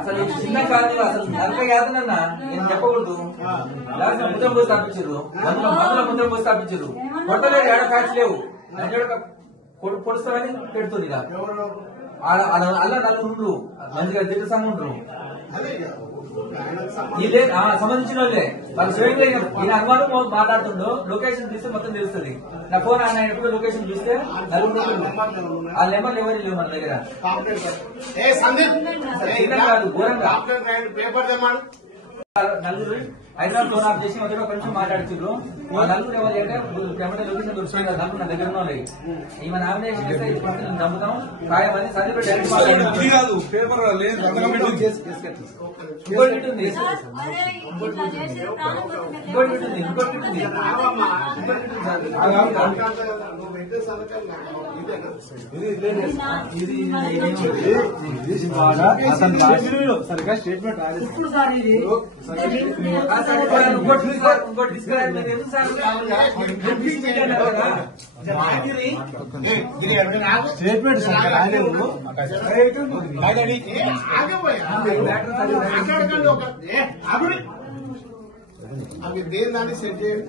అసలు చిన్న కాదు, అసలు నరక యాదనన్నా నేను చెప్పకూడదు. లాస్ట్ ముద్ర పోసి తాపించారు, మందులో ముద్ర పోసి తాపించారు. కొట్టలేదు, ఏడ ఫ్యాక్స్ లేవు. పొడుస్తామని పెడుతుంది. అలా నలుగురు మంచిగా తిట్టు సంఘం ఉంటారు. ఇదే సంబంధించిన వాళ్ళే వాళ్ళు స్వయంగా ఈయన అనుమానం మాట్లాడుతుండో లొకేషన్ చూస్తే మొత్తం తెలుస్తుంది. నా ఫోన్ అన్న ఎప్పుడు లొకేషన్ చూస్తే నలుగురు వాళ్ళ నెంబర్లు ఎవరు లేవు మన దగ్గర. కాదు ఘోరంగా నలుగురు హైదరాబాద్ ఫోన్ ఆఫ్ చేసి మొదటి కొంచెం మాట్లాడుతున్నారు. ఆ నలుగురు ఎవరు అంటే లొకేషన్ దొరుకుతుంది. నలుగురు నా దగ్గర ఉన్నాయి. ఈమె నామినేషన్ చేస్తే నేను నమ్ముతాం. కాయమని చదివి ఇంకోటి ఉంది. సరిగా స్టేట్మెంట్ ఇప్పుడు సార్ ఇది స్టేట్మెంట్ అవి దేని దాన్ని సెట్ చేయండి.